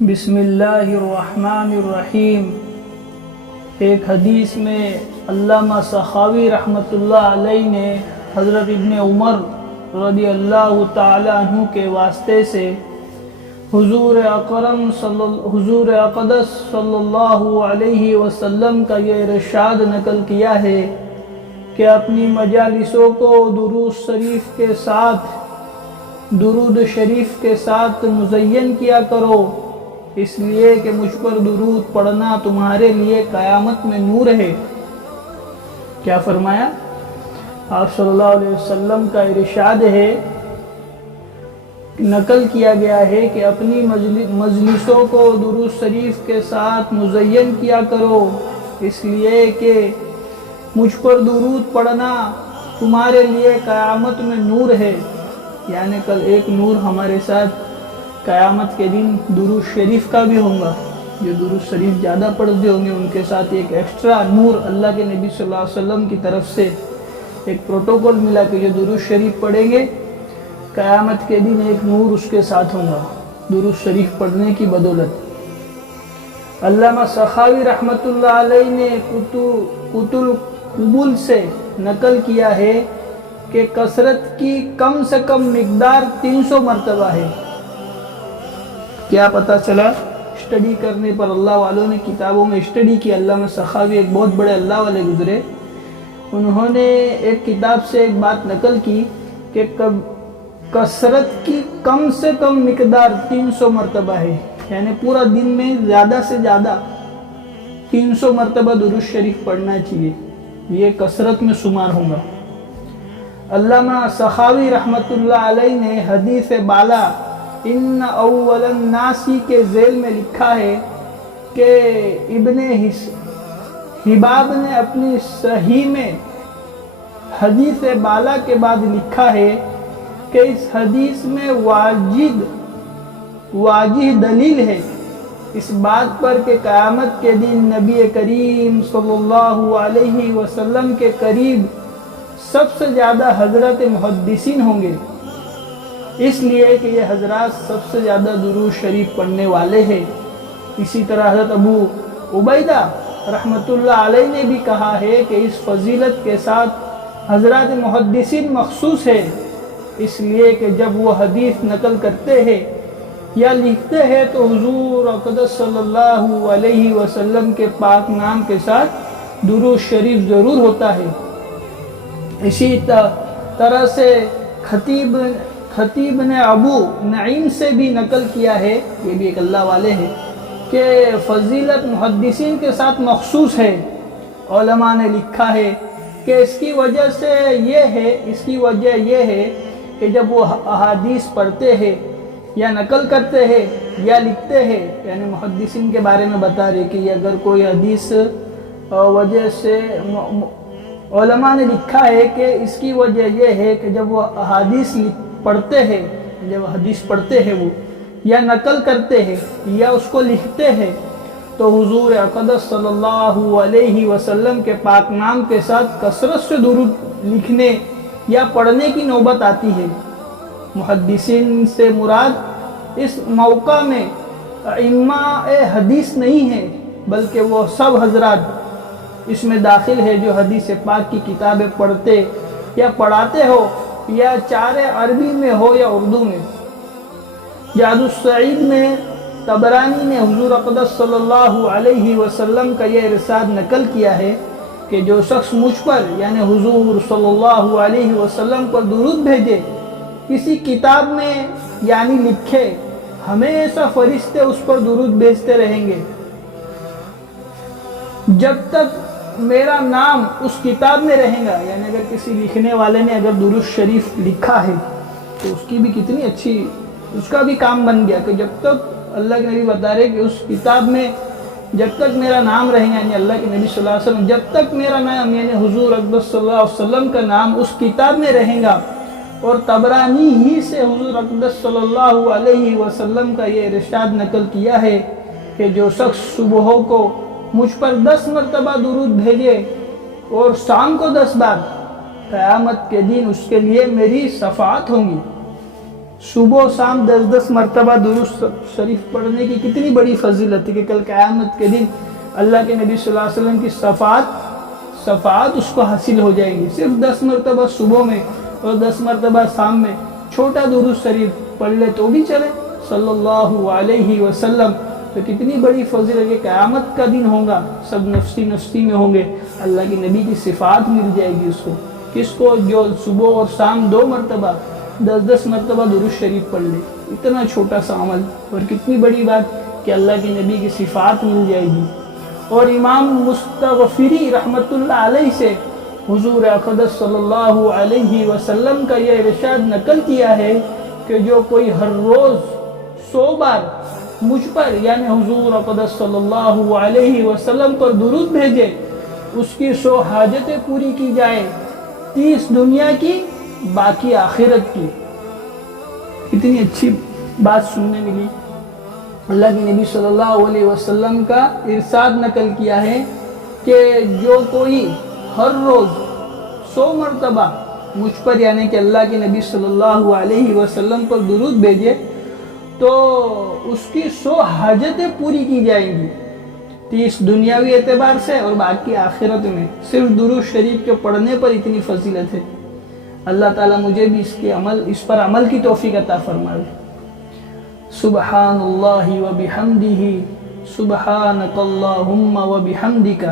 بسم اللہ الرحمن الرحیم۔ ایک حدیث میں علامہ سخاوی رحمۃ اللہ علیہ نے حضرت ابن عمر رضی اللہ تعالی عنہ کے واسطے سے حضور اقدس صلی اللہ علیہ وسلم کا یہ ارشاد نقل کیا ہے کہ اپنی مجالسوں کو درود شریف کے ساتھ مزین کیا کرو، اس لیے کہ مجھ پر درود پڑھنا تمہارے لیے قیامت میں نور ہے۔ کیا فرمایا؟ آپ صلی اللہ علیہ وسلم کا ارشاد ہے، نقل کیا گیا ہے کہ اپنی مجلسوں کو درود شریف کے ساتھ مزین کیا کرو، اس لیے کہ مجھ پر درود پڑھنا تمہارے لیے قیامت میں نور ہے۔ یعنی کل ایک نور ہمارے ساتھ قیامت کے دن درود شریف کا بھی ہوگا۔ جو درود شریف زیادہ پڑھتے ہوں گے ان کے ساتھ ایک ایکسٹرا نور اللہ کے نبی صلی اللہ علیہ وسلم کی طرف سے ایک پروٹوکول ملا کہ جو درود شریف پڑھیں گے قیامت کے دن ایک نور اس کے ساتھ ہوگا درود شریف پڑھنے کی بدولت۔ علامہ سخاوی رحمۃ اللہ علیہ نے قوت القبول سے نقل کیا ہے کہ کثرت کی کم سے کم مقدار 300 مرتبہ ہے۔ کیا پتہ چلا؟ اسٹڈی کرنے پر اللہ والوں نے کتابوں میں اسٹڈی کی۔ علامہ سخاوی ایک بہت بڑے اللہ والے گزرے، انہوں نے ایک کتاب سے ایک بات نقل کی کہ کثرت کی کم سے کم مقدار 300 مرتبہ ہے، یعنی پورا دن میں زیادہ سے زیادہ 300 مرتبہ درود شریف پڑھنا چاہیے، یہ کثرت میں شمار ہوگا۔ علامہ سخاوی رحمۃ اللہ علیہ نے حدیث بالا ان اول الناس کے ذیل میں لکھا ہے کہ ابن حباب نے اپنی صحیح میں حدیث بالا کے بعد لکھا ہے کہ اس حدیث میں واضح دلیل ہے اس بات پر کہ قیامت کے دن نبی کریم صلی اللہ علیہ وسلم کے قریب سب سے زیادہ حضرت محدثین ہوں گے، اس لیے کہ یہ حضرات سب سے زیادہ درود شریف پڑھنے والے ہیں۔ اسی طرح حضرت ابو عبیدہ رحمۃ اللہ علیہ نے بھی کہا ہے کہ اس فضیلت کے ساتھ حضرات محدثین مخصوص ہے، اس لیے کہ جب وہ حدیث نقل کرتے ہیں یا لکھتے ہیں تو حضور اقدس صلی اللہ علیہ وسلم کے پاک نام کے ساتھ درود شریف ضرور ہوتا ہے۔ اسی طرح سے خطیب نے ابو نعیم سے بھی نقل کیا ہے، یہ بھی ایک اللہ والے ہیں، کہ فضیلت محدثین کے ساتھ مخصوص ہے۔ علماء نے لکھا ہے کہ اس کی وجہ یہ ہے کہ جب وہ احادیث پڑھتے ہیں یا نقل کرتے ہیں یا لکھتے ہیں، یعنی محدثین کے بارے میں بتا رہے کہ اگر کوئی حدیث وجہ سے علماء نے لکھا ہے کہ اس کی وجہ یہ ہے کہ جب وہ احادیث پڑھتے ہیں، جب حدیث پڑھتے ہیں وہ یا نقل کرتے ہیں یا اس کو لکھتے ہیں تو حضور اقدس صلی اللہ علیہ وسلم کے پاک نام کے ساتھ کثرت سے درود لکھنے یا پڑھنے کی نوبت آتی ہے۔ محدثین سے مراد اس موقع میں ائمہ حدیث نہیں ہے، بلکہ وہ سب حضرات اس میں داخل ہے جو حدیث پاک کی کتابیں پڑھتے یا پڑھاتے ہو، یا چارے عربی میں ہو یا اردو میں۔ جاد السعید میں طبرانی نے حضور اقدس صلی اللہ علیہ وسلم کا یہ ارشاد نقل کیا ہے کہ جو شخص مجھ پر یعنی حضور صلی اللہ علیہ وسلم پر درود بھیجے، کسی کتاب میں یعنی لکھے، ہمیشہ فرشتے اس پر درود بھیجتے رہیں گے جب تک میرا نام اس کتاب میں رہے گا۔ یعنی اگر کسی لکھنے والے نے اگر درود شریف لکھا ہے تو اس کی بھی کتنی اچھی، اس کا بھی کام بن گیا کہ جب تک اللہ کے نبی بتا رہے کہ اس کتاب میں جب تک میرا نام رہے گا، یعنی اللہ کے نبی صلی اللہ علیہ وسلم، جب تک میرا نام یعنی حضور اقدس صلی اللہ علیہ وسلم کا نام اس کتاب میں رہے گا۔ اور طبرانی ہی سے حضور اقدس صلی اللہ علیہ وسلم کا یہ ارشاد نقل کیا ہے کہ جو شخص صبح کو مجھ پر 10 مرتبہ درود بھیجے اور شام کو 10 بار، قیامت کے دن اس کے لیے میری شفاعت ہوں گی۔ صبح و شام 10 مرتبہ درود شریف پڑھنے کی کتنی بڑی فضیلت ہے کہ کل قیامت کے دن اللہ کے نبی صلی اللہ علیہ وسلم کی شفاعت اس کو حاصل ہو جائیں گی. صرف 10 مرتبہ صبح میں اور 10 مرتبہ شام میں چھوٹا درود شریف پڑھ لے تو بھی چلے صلی اللہ علیہ وسلم. تو کتنی بڑی فضیلت ہے کہ قیامت کا دن ہوگا, سب نفسی نفسی میں ہوں گے, اللہ کے نبی کی صفات مل جائے گی اس کو. کس کو؟ جو صبح اور شام 2 مرتبہ 10 مرتبہ درود شریف پڑھ لے. اتنا چھوٹا سا عمل اور کتنی بڑی بات کہ اللہ کے نبی کی صفات مل جائے گی. اور امام مستغفری رحمت اللہ علیہ سے حضور اقدس صلی اللہ علیہ وسلم کا یہ ارشاد نقل کیا ہے کہ جو کوئی ہر روز 100 بار مجھ پر یعنی حضور اقدس صلی اللہ علیہ وسلم پر درود بھیجے, اس کی 100 حاجتیں پوری کی جائے, 30 دنیا کی باقی آخرت کی. کتنی اچھی بات سننے ملی. اللہ کے نبی صلی اللہ علیہ وسلم کا ارشاد نقل کیا ہے کہ جو کوئی ہر روز 100 مرتبہ مجھ پر یعنی کہ اللہ کے نبی صلی اللہ علیہ وسلم پر درود بھیجے تو اس کی 100 حاجتیں پوری کی جائیں گی, 30 دنیاوی اعتبار سے اور باقی آخرت میں. صرف درود شریف کے پڑھنے پر اتنی فضیلت ہے. اللہ تعالیٰ مجھے بھی اس پر عمل کی توفیق عطا فرمائے. سبحان اللہ و بحمدہ, سبحانک اللہم و بحمدک.